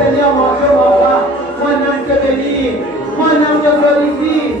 Seigneur, mon Dieu, mon roi, mon âme te bénit, mon âme te glorifie,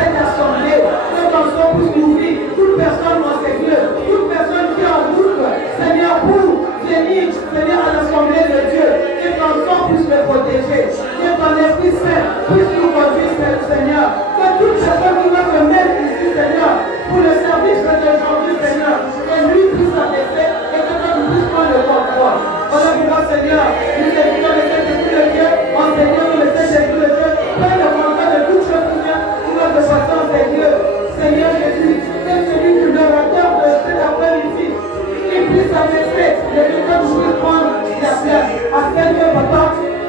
cette assemblée, que ton sang puisse couvrir toute personne, mon Seigneur, toute personne qui est en route, Seigneur, pour venir, Seigneur, à l'assemblée de Dieu, que ton sang puisse le protéger, que ton Esprit Saint puisse nous conduire, Seigneur, que toute personne qui va se mettre ici, Seigneur, pour le service d'aujourd'hui, Seigneur, que lui puisse s'arrêter et que toi tu puisses prendre le contrôle. Voilà pourquoi, Seigneur, nous invitons le Saint-Esprit de Dieu, enseignons le Saint-Esprit de Dieu, prends le contrôle de toute chose qui vient pour notre passant, Seigneur. Seigneur Jésus, que celui qui nous raconte de cet après-midi, qu'il puisse s'arrêter, et que toi tu puisses prendre la place, afin que, Papa,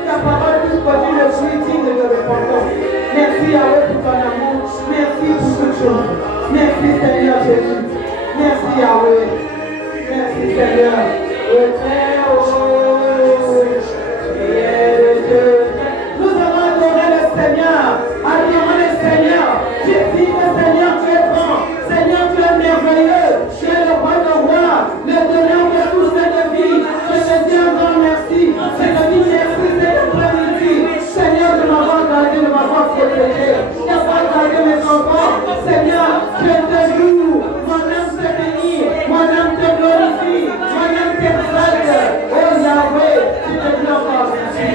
ta parole puisse produire le fruit digne de repentance. Merci Yahweh pour ton amour, merci pour toutes choses. Merci Seigneur Jésus, merci Yahweh, merci Seigneur. Nous allons adorer le Seigneur, adorons le Seigneur. Je dis que Seigneur, tu es bon, Seigneur, tu es merveilleux, tu es le roi de roi, le donneur de tout cette vie. Je te dis un grand merci, je te dis merci cet après-midi, Seigneur, de m'avoir gardé, de m'avoir protégé, d'avoir gardé mes enfants. Seigneur, je te loue, mon âme te bénit, mon âme te glorifie, mon âme t'exalte. Oh Yahweh, je te dis encore merci.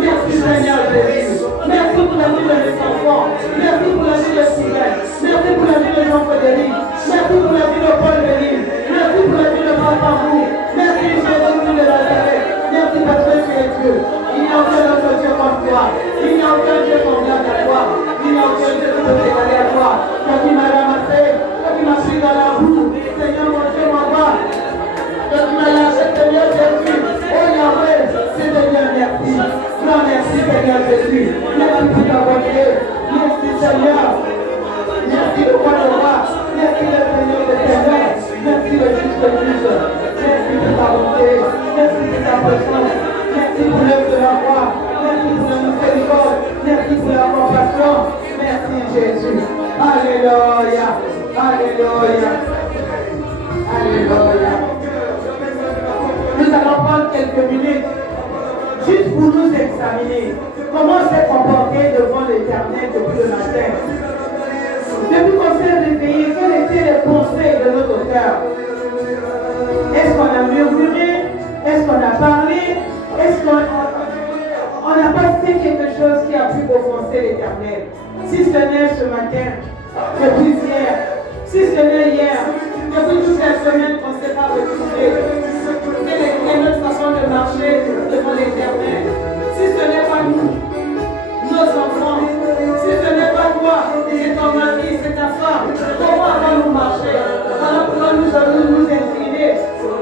Merci Seigneur Jésus. Merci pour la vie de mes enfants. Merci pour la vie de Sylvain. Merci pour la vie de Jean-Frédéric. Merci pour la vie de Paul Bénin. Merci pour la vie de Papa Mou. Merci Jésus de Nazareth. Merci parce que tu es Dieu. Il n'y a aucun autre Dieu comme toi. Il n'y a aucun Dieu semblable à toi. Il n'y a aucun Dieu qui peut t'égaler à toi. Toi qui m'as ramassé, toi qui m'as pris dans la boue. Seigneur mon Dieu, mon roi. Toi qui m'as lâché, Seigneur Jésus. Oh Yahweh, c'est de bien merci. Grand merci Seigneur Jésus. Merci pour ta bonté. Merci Seigneur. Merci le roi de roi. Merci le Seigneur de Seigneur. Merci le juste juge. Merci de ta bonté. Merci de ta présence. Merci pour l'œuvre de la roi. Merci pour la miséricorde. Merci pour la compassion. Merci Jésus. Alléluia. Alléluia. Alléluia. Nous allons prendre quelques minutes juste pour nous examiner comment on s'est comporté devant l'Éternel depuis le matin. Depuis qu'on s'est réveillé, quels étaient les conseils de notre cœur? Est-ce qu'on a murmuré? Est-ce qu'on a parlé? Est-ce qu'on n'a pas fait quelque chose qui a pu offenser l'Éternel? Si ce n'est ce matin, depuis hier, si ce n'est hier, depuis toute la semaine qu'on ne s'est pas retrouvé, quelle est notre façon de marcher devant l'Éternel? Si ce n'est pas nous, nos enfants, si ce n'est pas toi, c'est ton mari, c'est ta femme, comment allons-nous marcher? Alors pourquoi nous allons nous incliner?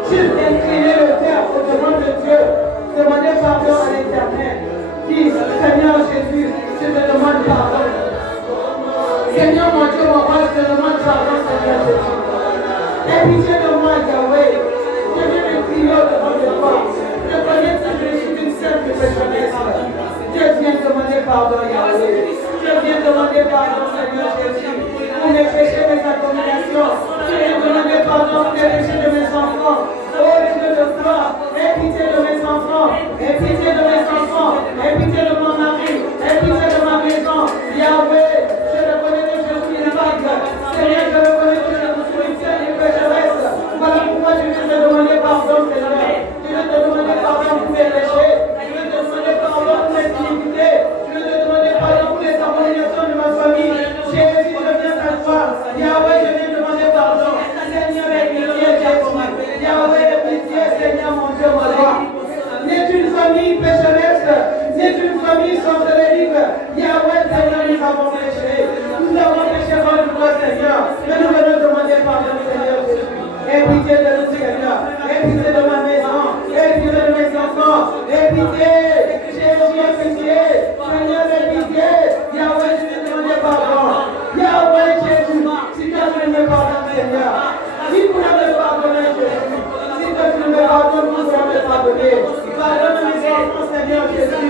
Juste incliner le cœur au devant de Dieu, demander pardon à l'Éternel. Dis, Seigneur Jésus, je te demande pardon. Seigneur mon Dieu, mon roi, je te demande pardon, Seigneur Jésus. Aie pitié de moi, Yahweh. Je viens m'écrire devant de toi. Je connais que je suis une simple pécheresse. Je viens demander pardon, Yahweh. Je viens demander pardon, Seigneur Jésus, pour les péchés, mes abominations. Je viens demander pardon pour les péchés de mes enfants. Oh Dieu de gloire, aie pitié de mes enfants. Aie pitié de mes enfants. Aie pitié de mon mari. Aie pitié de ma maison. Yahweh, je reconnais que je suis une vague. Seigneur, je reconnais que je suis une simple pécheresse. Voilà pourquoi je viens te demander pardon, Seigneur. Je viens te demander pardon pour mes péchés. Je viens te demander pardon pour mes iniquités. Je viens te demander pardon pour les abominations de ma famille. Jésus, je viens à toi. Yahweh, je viens te demander pardon. Seigneur, aie pitié, Jésus. Yahweh, aie pitié, Seigneur, mon Dieu, mon roi. N'est une famille pécheresse. N'est une famille sorcelerique. Yahweh, Seigneur, nous avons péché. Nous avons péché contre toi, Seigneur. Mais nous venons demander pardon, Seigneur Jésus. Aie pitié de nous, Seigneur. Aie pitié de ma maison. Aie pitié de mes enfants. Aie pitié. Jésus, aie pitié. Seigneur, aie pitié. Yahweh, je vais demander pardon. Yahweh, Jésus, si tu as donné pardon, Seigneur. Si vous n'avez pardonné, Jésus. Si tu me pardonnes, vous allez me pardonner. Pardonne mes enfants, Seigneur Jésus.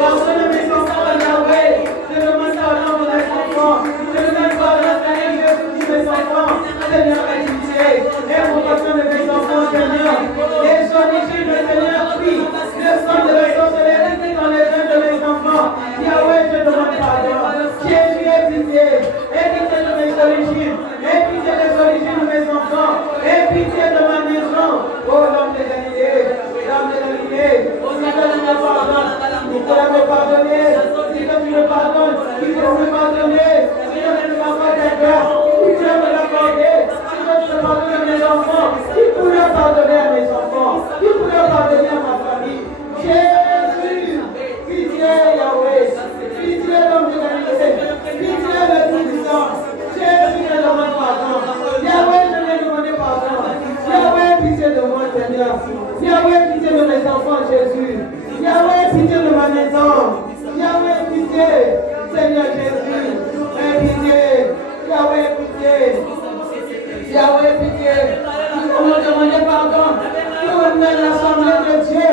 Pardonne mes enfants, Yahweh. Je demande pardon pour mes enfants. Je demande pardon, Seigneur Jésus, pour mes enfants. Seigneur, aie pitié. Aie compassion de mes enfants, Seigneur. Les origines, le Seigneur, prie. Le sang de la sorcellerie dans les veines de mes enfants. Yahweh, je demande pardon. Jésus, aie pitié. Aie pitié origines. Aie pitié des origines de mes enfants. Aie pitié de ma maison. Oh, l'homme de Galilée. L'homme de Galilée. Oh, Seigneur, tu me pardonnes. Il faut me pardonner. Si tu me pardonnes, il faut me pardonner. Si tu ne m'accordes pas ta grâce, tu peux me l'accorder. Si tu me pardonnes à mes enfants, tu pourrais pardonner à mes enfants. Tu pourrais pardonner à ma famille. Jésus, pitié Yahweh. Pitié l'homme de Galilée. Pitié le Tout-Puissant. Jésus, je demande pardon. Yahweh, je vais demander pardon. Yahweh, pitié de moi, Seigneur. Yahweh, pitié de mes enfants, Jésus. Yahweh, pitié de ma maison. Yahweh, pitié. Seigneur Jésus. Pitié. Yahweh, pitié. Yahweh, pitié. Nous allons demander pardon pour l'assemblée de Dieu.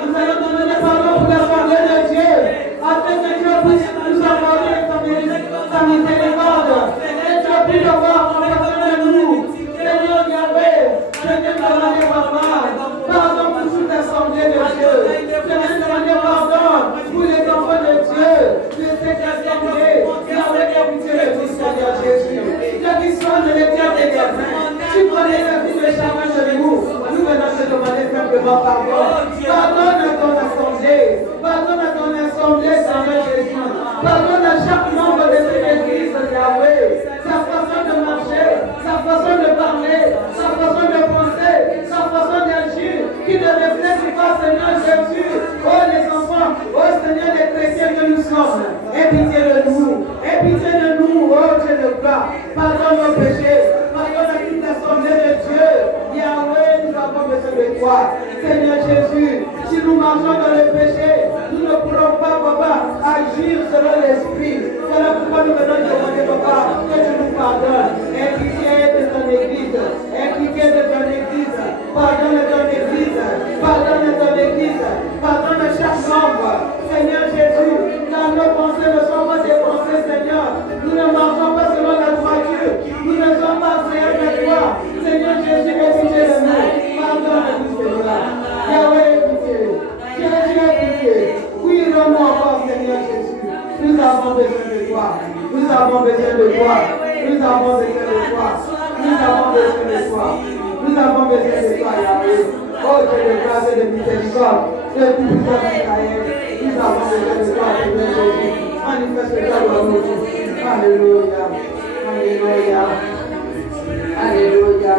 Nous allons demander pardon pour l'assemblée de Dieu. Afin que Dieu puisse nous accorder sa miséricorde. Et Dieu puisse avoir compassion de nous. Seigneur Yahweh, je viens demander pardon pour toute l'assemblée de Dieu. Je viens demander pardon pour les enfants de Dieu. De cette assemblée. Yahweh, pitié de tout, Seigneur Jésus. Je dis soin de l'éternel des gardiens. Tu connais la vie de chacun de nous. Nous venons te demander simplement pardon. Pardonne à ton assemblée. Pardonne à ton assemblée, Seigneur Jésus. Pardonne à chaque membre de cette église, Yahweh. Sa façon de marcher, sa façon de parler, sa façon de penser, sa façon d'agir, qui ne reflète pas, Seigneur Jésus. Oh les enfants, oh Seigneur les chrétiens que nous sommes. Aie pitié de nous. Aie pitié de nous, oh Dieu de gloire. Pardonne nos péchés. Pardonne à toute l'assemblée de Dieu. Yahweh, nous avons besoin de toi. Seigneur Jésus, si nous marchons dans le péché, nous ne pourrons pas, Papa, agir selon l'esprit. Voilà pourquoi nous venons demander, Papa, que tu nous pardonnes. Aie pitié de ton église. Aie pitié de ton église. Pardonne ton église. Pardonne ton église. Pardonne chaque membre. Seigneur Jésus, car nos pensées ne sont pas des pensées, Seigneur. Nous ne marchons pas selon la droiture. Nous ne sommes pas frères de toi. Seigneur Jésus, aie pitié de nous. Pardonne-nous, Seigneur. Yahweh, pitié. Jésus, pitié. Oui, rends-nous encore, Seigneur Jésus. Nous avons besoin de toi. Nous avons besoin de toi. Nous avons besoin de toi. Nous avons besoin de toi. Nous avons besoin de toi, Yahweh. Oh Dieu de grâce et de miséricorde. Dieu tout-puissant d'Israël. Nous avons besoin de toi, Seigneur Jésus. Manifeste-toi dans nous. Alléluia. Alléluia. Alléluia.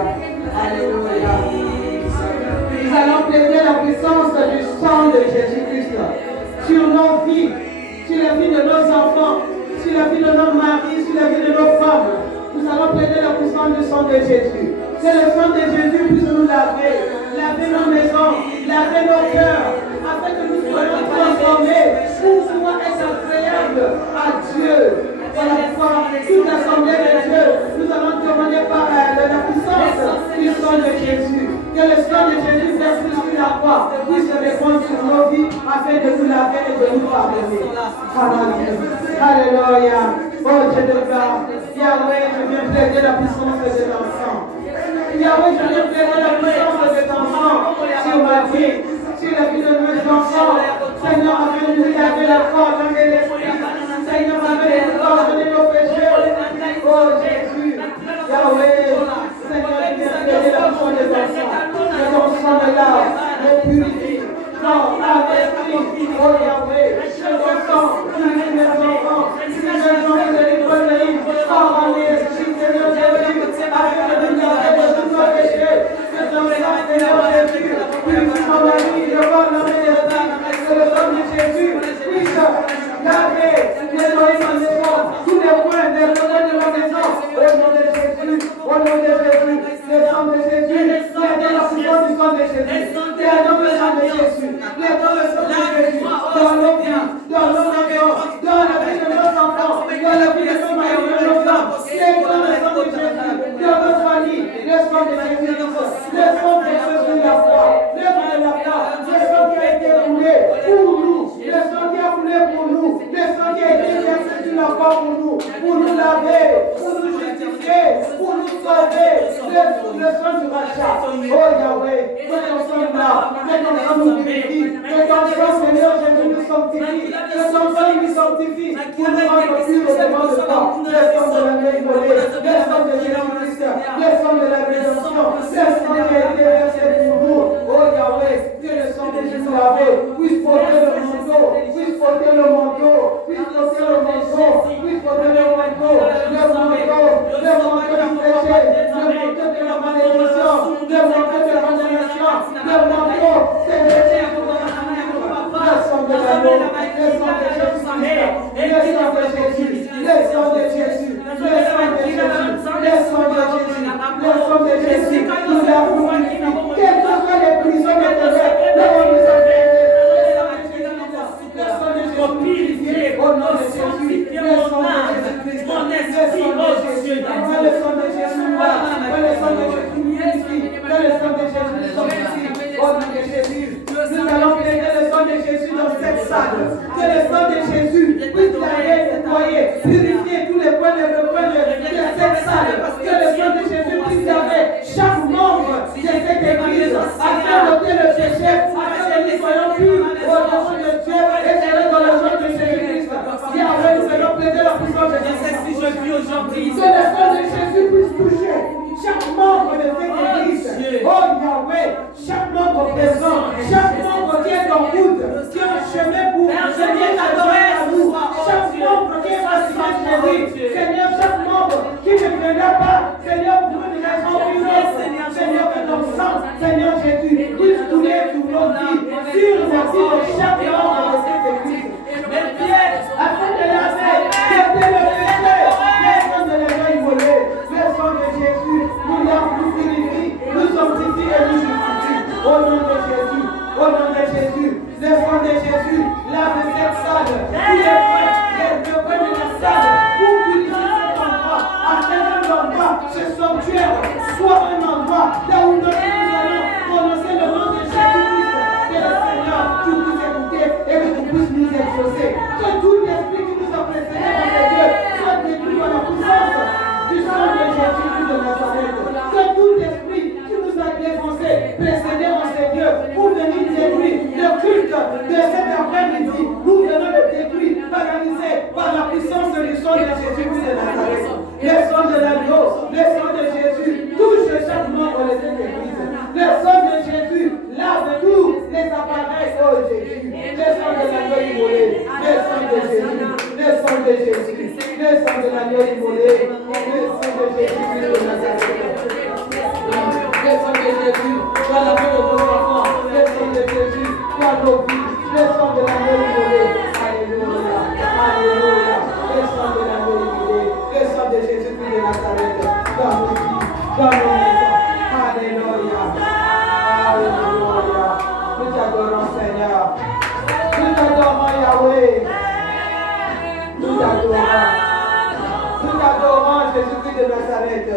Alléluia. Nous allons plaider la puissance du sang de Jésus-Christ sur nos vies, sur la vie de nos enfants, sur la vie de nos maris, sur la vie de nos femmes. Nous allons plaider la puissance du sang de Jésus. Que le sang de Jésus puisse nous laver nos maisons, laver nos cœurs, afin que nous soyons transformés pour pouvoir être agréables à Dieu. Voilà pourquoi toute l'assemblée de Dieu, nous allons demander par la puissance du sang de Jésus. Que le sang de Jésus versé sur la croix puisse se répandre sur nos vies afin de nous laver et de nous pardonner. Alléluia. Oh Dieu de gloire. Yahweh, je viens plaider la puissance de ton sang. Yahweh, je viens plaider la puissance de ton sang sur ma vie, sur la vie de mes enfants. Seigneur, afin de nous laver la croix dans l'esprit. Seigneur, afin de nous pardonner nos péchés. Oh Jésus, Yahweh, Seigneur, je viens plaider la puissance de ton sang. Que ton sang me lave, me purifie. Non, l'esprit, oh Yahweh, que ton sang purifie mes enfants. Si mes enfants de l'école laïque, hors en l'esprit, Seigneur Jésus, afin de nous laver de tous nos péchés. Que ton sang, Seigneur Jésus, purifie mon mari, je vois dans mes esprits. Que le sang de Jésus puisse laver, nettoyer mon effort, tous les salle, que le sang de Jésus puisse laver chaque membre de cette église, afin d'ôter le péché, afin que nous soyons purs au nom de Dieu et serrés dans le sang de Jésus-Christ. Yahweh, nous allons plaider la puissance de Jésus. Si je vis aujourd'hui, que le sang de Jésus puisse toucher chaque membre de cette église. Oh Yahweh, chaque membre présent, chaque membre qui est en route, qui est en chemin pour venir adorer à nous, chaque membre qui est fasciné de Jésus, Seigneur, chaque membre qui ne viendra pas, Seigneur, pour une raison ou une autre, Seigneur, que ton sang, Seigneur Jésus, puisse couler sur nos vies, sur la vie de chaque membre de cette église. Afin de laver, traiter le péché, le sang de la joie immolée, le sang de Jésus, nous lave, nous purifie, nous sanctifie et nous justifie. Au nom de Jésus, au nom de Jésus, le sang de Jésus, lave cette salle, tous les points de la salle, pour purifier cet endroit, afin que l'endroit, ce sanctuaire, soit un endroit là où nous allons prononcer le nom de Jésus-Christ, que le Seigneur, tu puisses écouter et que tu puisses nous exaucer. Que tout l'esprit qui nous a précédés dans ces lieux soit détruit par la puissance du sang de Jésus-Christ de Nazareth. Que tout esprit qui nous a défoncés, précédés dans ces lieux, pour venir détruire le culte de cet après-midi, nous venons le détruire, paralysé par la puissance du sang de Jésus-Christ de Nazareth. Le sang de l'agneau, le sang de Jésus, touche chaque membre de cette église. Le sang de Jésus lave tous les appareils, oh Jésus. Le sang de l'agneau immolé, le sang de Jésus, le sang de Jésus, le sang de l'agneau immolé, le sang de Jésus de Nazareth. Le sang de Jésus, dans la vie de nos enfants, le sang de Jésus, dans nos vies, le sang de l'agneau immolé. Alléluia, alléluia, le sang de l'agneau immolé, le sang de Jésus de Nazareth, dans nos vies, dans nos maisons. Alléluia, alléluia. Nous t'adorons, Seigneur. Nous t'adorons, Yahweh. Nous t'adorons. Nous t'adorons, Jésus-Christ de Nazareth.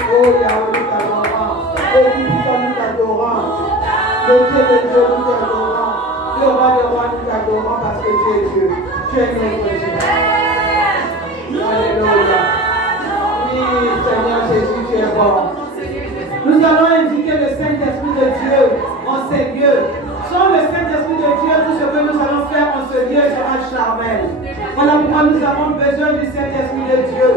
Oh Yahweh, nous t'adorons. Oh Tout-Puissant, nous t'adorons. Le Dieu de Dieu, nous t'adorons. Le roi des rois, nous t'adorons parce que tu es Dieu. Tu es notre Dieu. Alléluia. Oui, Seigneur Jésus, tu es bon. Nous allons indiquer le Saint-Esprit de Dieu en ces lieux. Sans le Saint-Esprit de Dieu, tout ce que nous allons faire en ce lieu sera charnel. Voilà pourquoi nous avons besoin du Saint-Esprit de Dieu.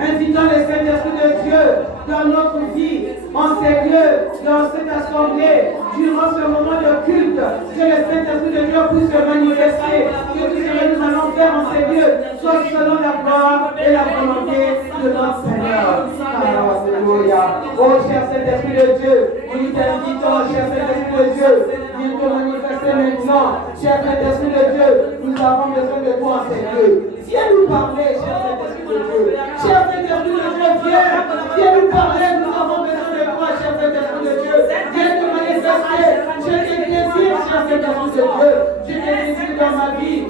Invitons le Saint-Esprit de Dieu dans notre vie, en ces lieux, dans cette assemblée, durant ce moment de culte, que le Saint-Esprit de Dieu puisse se manifester, que tout ce que nous allons faire en ces lieux soit selon la gloire et la volonté de notre Seigneur. Alléluia. Oh cher Saint-Esprit de Dieu, nous t'invitons, cher Saint-Esprit de Dieu, viens te manifester maintenant. Cher Saint-Esprit de Dieu, nous avons besoin de toi en ces lieux. Viens nous parler, cher Saint-Esprit de Dieu. Cher Saint-Esprit de Dieu, viens nous parler. Nous avons besoin de toi, cher Saint-Esprit de Dieu. Viens te manifester. Je te désire, cher Saint-Esprit de Dieu. Je te désire dans ma vie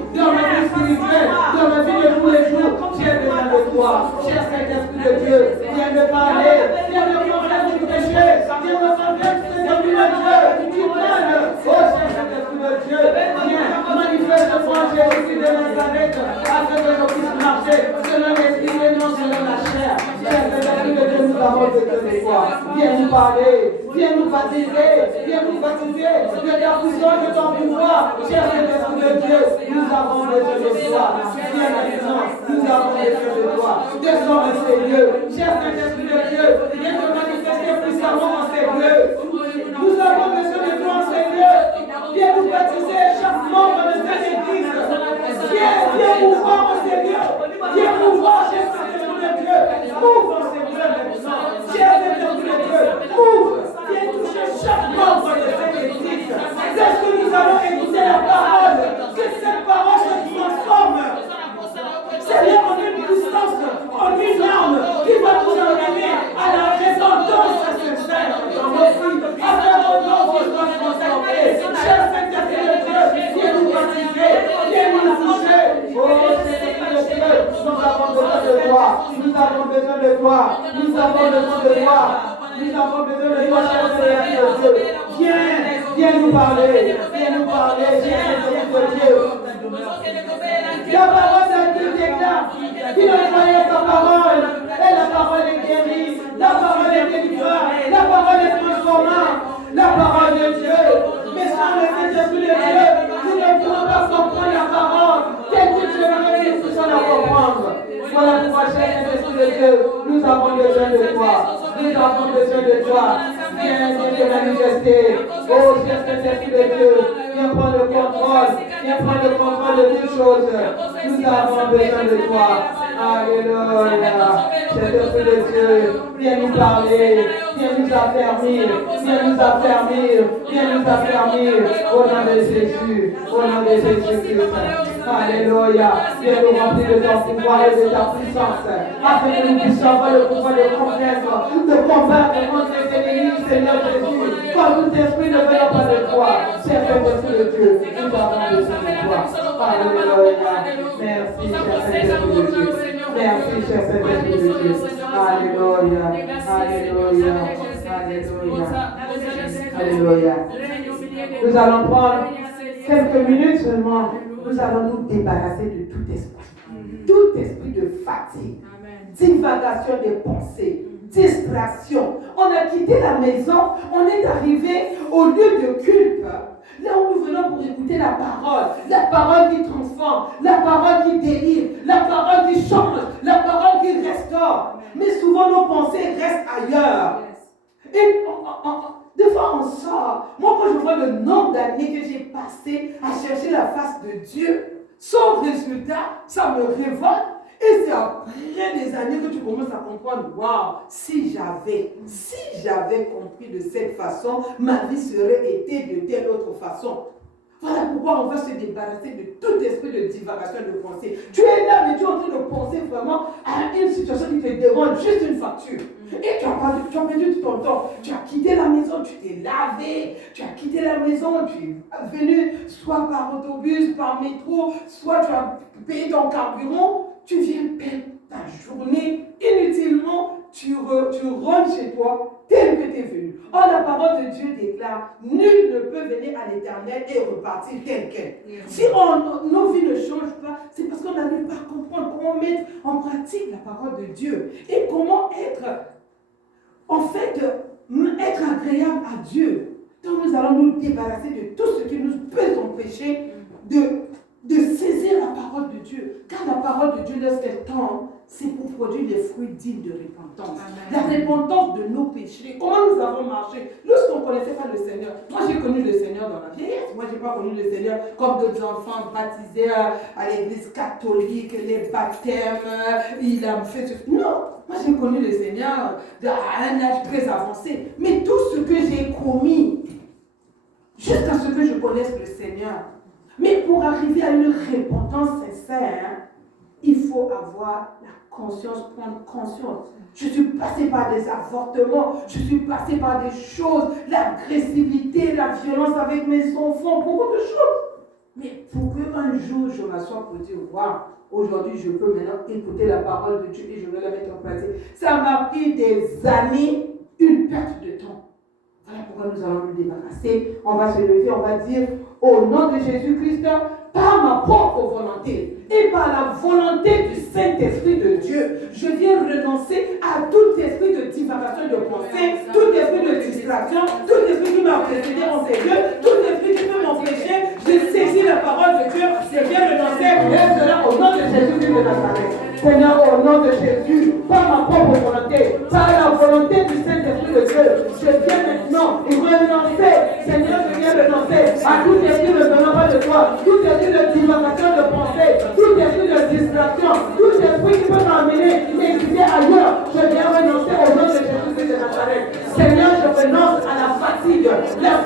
spirituelle, dans ma vie de tous les jours. J'ai besoin de toi, cher Saint-Esprit de Dieu. Viens me parler. Viens me convaincre du péché. Viens me convaincre du Saint-Esprit de Dieu. Tu parles. Oh, cher Saint-Esprit de Dieu. Viens, manifeste-toi, Jésus de Nazareth, afin que je puisse marcher selon l'esprit et non selon la chair. Cher Saint-Esprit de Dieu, nous avons besoin de toi. Viens nous parler. Viens nous baptiser. Viens nous baptiser de ta puissance, de ton pouvoir. Cher Saint-Esprit de Dieu, nous avons besoin de toi. Viens maintenant, nous avons besoin de toi. Descends en ces lieux. Cher Saint-Esprit de Dieu, viens te manifester puissamment en ces lieux. Nous avons besoin de toi en ces lieux. Viens nous baptiser chaque membre de cette église. Viens nous voir en ces lieux. Viens nous voir, cher Saint-Esprit de Dieu. Ouvre en ces lieux maintenant. Cher Saint-Esprit de Dieu, ouvre. Viens toucher chaque membre de cette église. Lorsque nous allons écouter la parole, que cette parole se transforme. Seigneur, en une puissance, en une arme qui va nous amener à la repentance sincère dans nos vies, afin que nos vies soient transformées. Cher Saint-Esprit de Dieu, viens nous baptiser, viens nous toucher. Oh Saint-Esprit de Dieu, nous avons besoin de toi, nous avons besoin de toi, nous avons besoin de toi. Nous avons besoin de toi, cher Saint-Esprit de Dieu. Viens nous parler, cher Saint-Esprit de Dieu. La parole de Dieu déclare qu'il envoyait sa parole, et la parole avons besoin de toi. Nous avons besoin de toi. Viens te manifester. Oh, Saint-Esprit de Dieu, viens prendre le contrôle. Viens prendre le contrôle de toutes choses. Nous avons besoin de toi. Alléluia. Saint-Esprit de Dieu, viens nous parler. Viens nous affermir. Viens nous affermir. Viens nous affermir. Au nom de Jésus. Au nom de Jésus-Christ. Alléluia. Viens nous remplir de ton pouvoir et de ta puissance. Afin que nous puissions avoir le pouvoir de convaincre, de combattre contre les ennemis, Seigneur Jésus. Quand tout esprit ne venant pas de toi, Saint-Esprit de Dieu, nous avons besoin de toi. Alléluia. Merci, cher Saint-Esprit de Dieu. Merci, cher Saint-Esprit de Dieu. Alléluia. Alléluia. Alléluia. Alléluia. Nous allons prendre quelques minutes seulement. Nous allons nous débarrasser de tout esprit de fatigue, divagation des pensées, distraction. On a quitté la maison, on est arrivé au lieu de culte, là où nous venons pour écouter la parole qui transforme, la parole qui délivre, la parole qui change, la parole qui restaure. Mais souvent nos pensées restent ailleurs. Et des fois on sort. Moi quand je vois le nombre d'années que j'ai passé à chercher la face de Dieu, sans résultat, ça me révolte. Et c'est après des années que tu commences à comprendre, waouh, si j'avais compris de cette façon, ma vie serait été de telle autre façon. Voilà pourquoi on va se débarrasser de tout esprit de divagation de pensée. Tu es là, mais tu es en train de penser vraiment à une situation qui te demande juste une facture. Et tu as perdu tout ton temps. Tu as quitté la maison, tu t'es lavé, tu as quitté la maison, tu es venu soit par autobus, par métro, soit tu as payé ton carburant. Tu viens perdre ta journée inutilement, tu rentres chez toi tel que tu es venu. Or, la parole de Dieu déclare, nul ne peut venir à l'Éternel et repartir tel quel. Si nos vies ne changent pas, c'est parce qu'on n'arrive pas à comprendre comment mettre en pratique la parole de Dieu et comment être agréable à Dieu. Donc, nous allons nous débarrasser de tout ce qui nous peut empêcher de saisir la parole de Dieu. Car la parole de Dieu, lorsqu'elle tombe, c'est pour produire des fruits dignes de repentance. Amen. La repentance de nos péchés. Comment nous avons marché lorsqu'on ne connaissait pas le Seigneur. Moi, j'ai connu le Seigneur dans la vieillesse. Moi, je n'ai pas connu le Seigneur comme d'autres enfants baptisés à l'église catholique, les baptêmes, il a fait ce... Non, moi, j'ai connu le Seigneur à un âge très avancé. Mais tout ce que j'ai commis, jusqu'à ce que je connaisse le Seigneur, mais pour arriver à une repentance sincère, il faut avoir la conscience, prendre conscience. Je suis passé par des avortements, je suis passé par des choses, l'agressivité, la violence avec mes enfants, beaucoup de choses. Mais pour qu'un jour je m'assoie pour dire, waouh, aujourd'hui je peux maintenant écouter la parole de Dieu et je vais la mettre en pratique. Ça m'a pris des années, une perte de temps. Voilà pourquoi nous allons nous débarrasser. On va se lever, on va dire, au nom de Jésus-Christ, par ma propre volonté et par la volonté du Saint-Esprit de Dieu, je viens renoncer à tout esprit de divagation de pensée, tout esprit de distraction, tout esprit qui m'a précédé en ces lieux, tout esprit qui peut m'empêcher de saisir la parole de Dieu. Je viens renoncer à cela au nom de Jésus-Christ de Nazareth. Seigneur, au nom de Jésus, par ma propre volonté, par la volonté du Saint-Esprit de Dieu, je viens maintenant renoncer, Seigneur, je viens renoncer à tout esprit ne venant pas de toi, tout esprit de divagation de pensée, tout esprit de distraction, tout esprit qui peut m'amener, m'exciter ailleurs, je viens renoncer au nom de Jésus-Christ de Nazareth. Seigneur, je renonce à la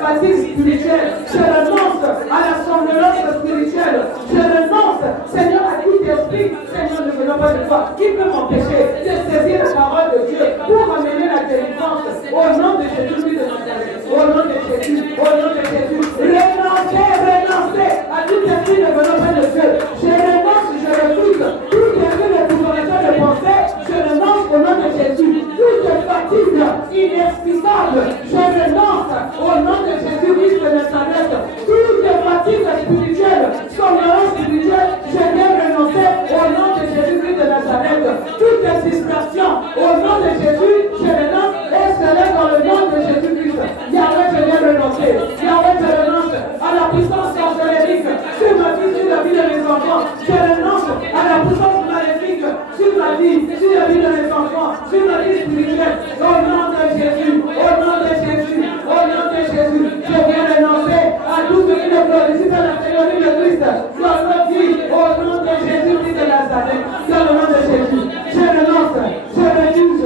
fatigue spirituelle, je renonce à la somnolence spirituelle, je renonce, Seigneur, à tout esprit, Seigneur, ne venant pas de toi, qui peut m'empêcher de saisir la parole de Dieu pour amener la délivrance au nom de Jésus-Christ de Nazareth, au nom de Jésus, au nom de Jésus. Renoncez à tout esprit ne venant pas de Dieu. Je renonce, je refuse tout esprit de divagation de pensée, je renonce au nom de Jésus. Toute fatigue inexplicable, je renonce au nom de Jésus-Christ de Nazareth. Toute fatigue spirituelle, somnolence spirituelle, je viens renoncer au nom de Jésus-Christ de Nazareth. Toute distraction, au nom de Jésus, je renonce et cela dans le nom de Jésus-Christ. Yahweh, je viens renoncer. Yahweh, je renonce à la puissance sorcelérique sur ma vie, sur la vie de mes enfants. Je renonce à la puissance maléfique sur ma vie, sur la vie de mes enfants, sur la vie spirituelle. Au nom de Jésus, au nom de Jésus, au nom de Jésus, je viens renoncer à tout ce qui ne glorifie pas la Seigneurie de Christ dans notre vie. Au nom de Jésus-Christ de Nazareth, dans le nom de Jésus, je renonce, je refuse,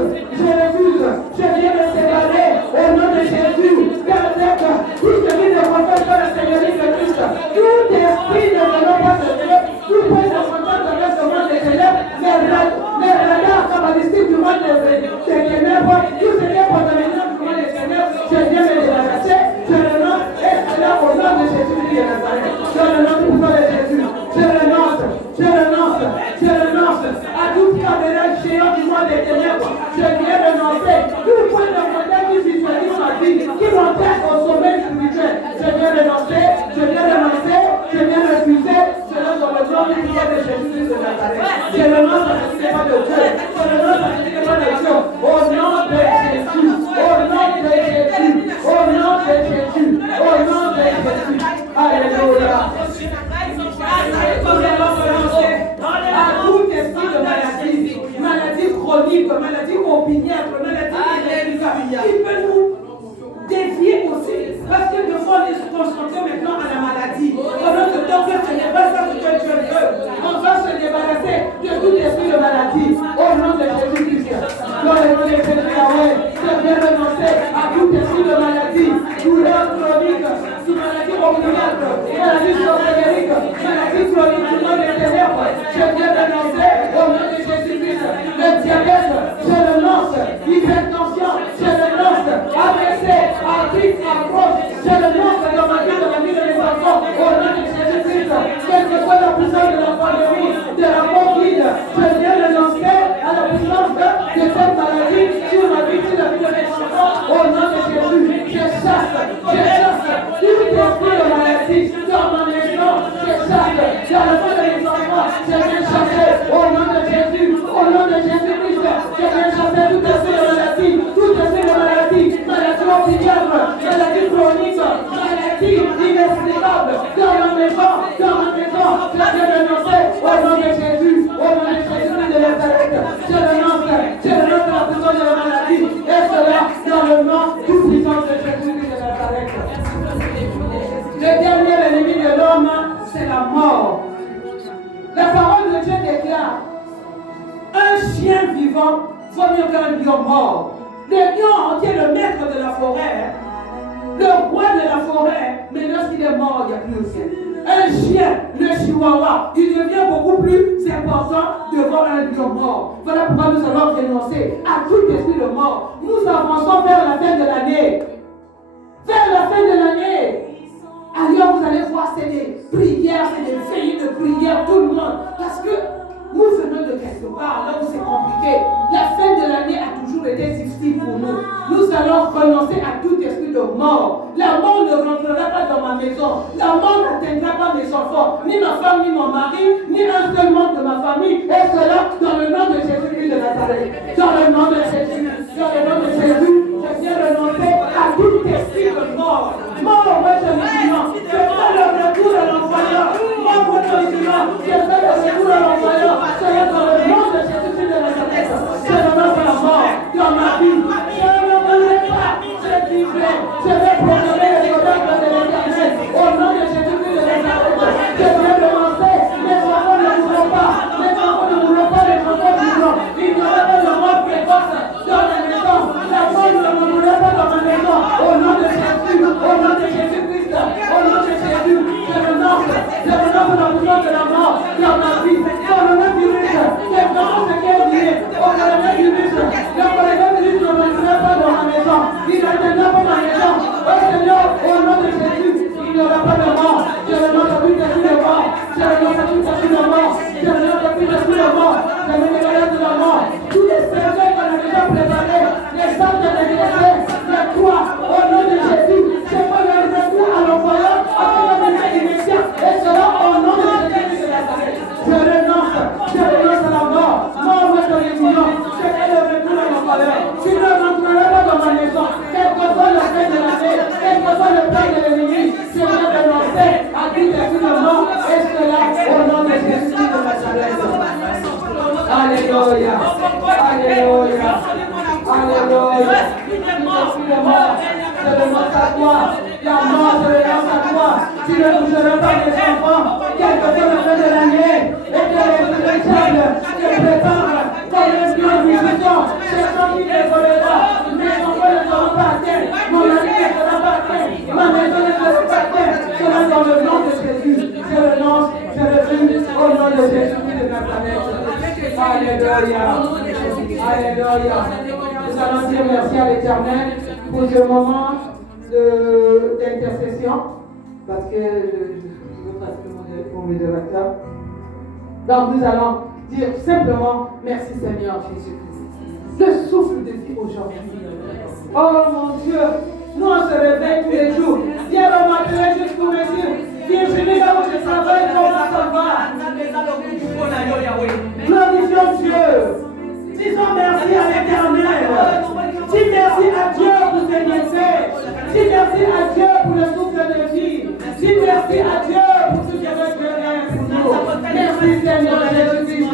je viens me séparer au nom de Jésus. Tout ce qui ne confesse pas la Seigneurie de Christ, tout esprit ne venant pas de Dieu, tout point de contact avec ce monde des ténèbres, les regards cabalistiques du monde des ténèbres, tout ce qui est contaminant du monde des ténèbres, je viens me débarrasser, je renonce, et cela au nom de Jésus-Christ de Nazareth. Dans le nom puissant de Jésus, je renonce à toute caméra géante du monde des ténèbres. Je viens renoncer tout point de contact qui visualise ma vie, qui m'empêche au sommet spirituel. Je viens renoncer, je viens refuser cela dans le nom puissant de Jésus-Christ de Nazareth. Je renonce à ce qui n'est pas de Dieu. Je renonce à ce qui n'est pas de Dieu. Au nom de Jésus, au nom de Jésus, au nom de Jésus, au nom de Jésus. Alléluia. Nous allons renoncer à tout esprit de maladie chronique, maladie opiniâtre, maladie qui peut nous dévier aussi. Parce que des fois, on est concentré maintenant à la maladie. Pendant ce temps que ce n'est pas ça que Dieu veut. On va se débarrasser de tout esprit de maladie. Au nom de Jésus-Christ. Dans le nom de Jésus, je viens renoncer à tout esprit de maladie. Douleur chronique, maladie opiniâtre, maladie sorcellerie, maladie chronique du monde des ténèbres. Je viens renoncer au nom de Jésus-Christ. Le diabète, je renonce. Hypertension, je renonce. AVC, arthrite, arthrose, je renonce dans ma vie de mes enfants. Au nom de Jésus-Christ, quelle que soit la puissance de la pandémie, de la Covid, je viens renoncer à la puissance de cette maladie sur ma vie, sur la vie de mes enfants. Au nom de Jésus, je chasse tout esprit de maladie dans ma maison, je chasse dans la vie de mes enfants, je viens chasser au nom de Jésus, au nom de Jésus-Christ, je viens chasser tout esprit de maladie, maladie opiniâtre, maladie chronique, maladie inexplicable dans ma maison, je viens renoncer au nom de Jésus, de Nazareth, je renonce à la puissance de la maladie, et cela dans le nom tout puissant de Jésus de Nazareth. Le dernier ennemi de l'homme, c'est la mort. La parole de Dieu déclare: un chien vivant vaut mieux qu'un lion mort. Le lion, qui est le maître de la forêt, le roi de la forêt, mais lorsqu'il est mort, il n'y a plus rien. Un chien, le chihuahua, il devient beaucoup plus important devant un lion mort. Voilà pourquoi nous allons renoncer à tout esprit de mort. Nous avançons vers la fin de l'année. Vers la fin de l'année. Alors vous allez voir, c'est des prières, c'est des veillées de prière, tout le monde. Parce que nous venons de quelque part, là où c'est compliqué. La fin de l'année a toujours été difficile pour nous. Nous allons renoncer à tout esprit de mort. La mort ne rentrera pas dans ma maison. La mort n'atteindra pas mes enfants, ni ma femme, ni mon mari, ni un seul membre de ma famille. Et cela dans le nom de Jésus-Christ de Nazareth. Dans le nom de Jésus. Dans le nom de Jésus, je viens renoncer à tout esprit de mort. Mort, moi je me dis non. Je fais le retour à l'envoyeur. Mort, moi je me dis non. Je fais le retour à l'envoyeur. Cela dans le nom de Jésus-Christ de Nazareth. Je renonce à la mort dans ma vie. Je ne mourrai pas. Je vivrai. Je vais proclamer les miracles de l'Éternel. Au nom de Jésus-Christ de Nazareth. Je vais renoncer. Mes enfants ne mourront pas. Mes enfants ne mourront pas. Les enfants vivront. Il n'y aura pas de mort précoce dans la maison. La mort Alléluia. L'esprit de mort, je le lance à toi. La mort, je le lance à toi. Tu ne toucheras pas mes enfants. Quelque chose me fait de l'année. Et que l'esprit de diable se prépare comme un pion puissant. Cherchant qui les volera. Mes enfants ne seront pas atteints. Mon ami ne sera pas atteint. Ma maison ne sera pas atteinte. Cela dans le nom de Jésus. Je le lance, je le prie au nom de Jésus-Christ de Nazareth. Alléluia. Alléluia. Nous allons dire merci à l'Éternel pour ce moment d'intercession. Parce que je veux passer mon modérateur. Donc nous allons dire simplement merci Seigneur Jésus-Christ. Le souffle de vie aujourd'hui. Oh mon Dieu, nous on se réveille tous les jours. Viens va m'appeler juste pour me dire, bienvenue là où je travaille, comment ça va? Glorifions Dieu. Disons merci à l'Éternel. Dis merci à Dieu pour ses bienfaits. Dis merci à Dieu pour le souffle de vie. Dis merci à Dieu